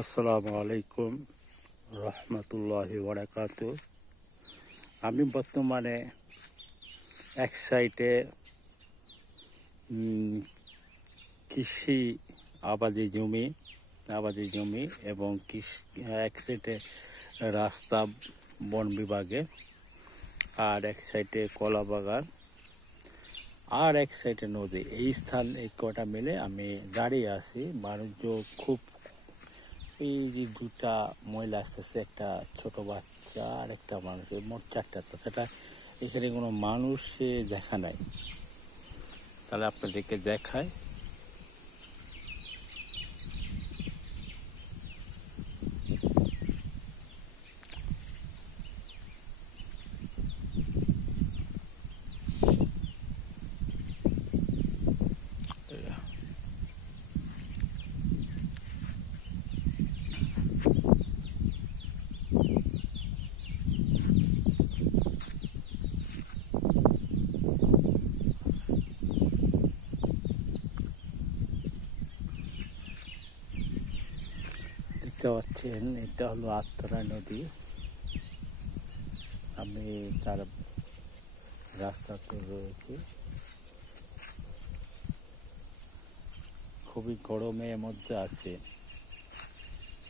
আসসালামু আলাইকুম রহমতুল্লাহি ওয়াবারাকাতুহু। আমি বর্তমানে এক সাইডে কৃষি আবাদি জমি এবং এক সাইডে রাস্তা বন বিভাগে, আর এক সাইডে কলা বাগান, আর এক সাইডে নদী। এই কটা মিলে আমি দাঁড়িয়ে আছি। বাণিজ্য খুব, এই যে দুটা মহিলা আসতেছে, একটা ছোট বাচ্চা আর একটা মানুষ, মোট চারটা। সেটা এখানে কোনো মানুষ দেখা নাই। তাহলে আপনাদেরকে দেখায়। দেখতে পাচ্ছেন, এটা হলো আত্মারা নদী। আমি তার রাস্তাতে রয়েছি। খুবই গরমের মধ্যে আছে।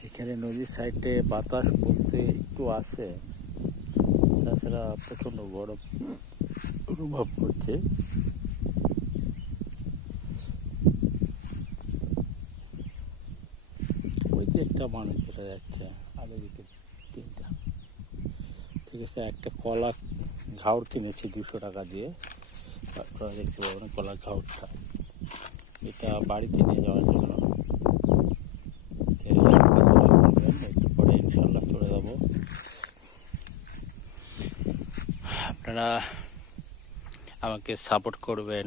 এখানে নদীর সাইডে বাতাস বলতে একটু আছে, তাছাড়া প্রচন্ড গরম অনুভব করছে। ওই যে একটা মানুষ চলে যাচ্ছে, আর ওইদিকে তিনটা। ঠিক আছে, একটা কলা ঝাউড় কিনেছি 200 টাকা দিয়ে। আপনারা দেখতে পাবেন কলা ঝাউড়টা, এটা বাড়িতে নিয়ে যাওয়ার জন্য। একটু পরে ইনশাল্লাহ চলে যাব। আপনারা আমাকে সাপোর্ট করবেন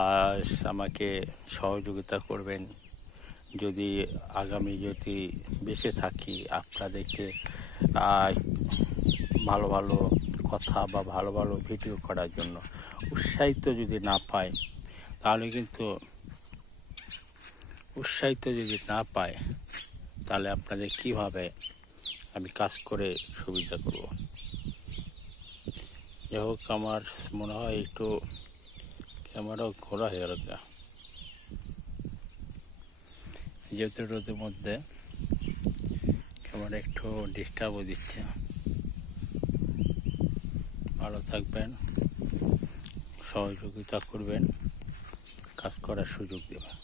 আর আমাকে সহযোগিতা করবেন। যদি যদি বেঁচে থাকি, আপনাদেরকে ভালো ভালো কথা বা ভালো ভালো ভিডিও করার জন্য উৎসাহিত যদি না পাই, তাহলে আপনাদের কিভাবে আমি কাজ করে সুবিধা করব। যাই হোক, আমার মনে হয় একটু ক্যামেরাও ঘোরা হয়ে গেল, যেহেতু রোদের মধ্যে ক্যামেরা একটু ডিস্টার্বও দিচ্ছে। ভালো থাকবেন, সহযোগিতা করবেন, কাজ করার সুযোগ দেবেন।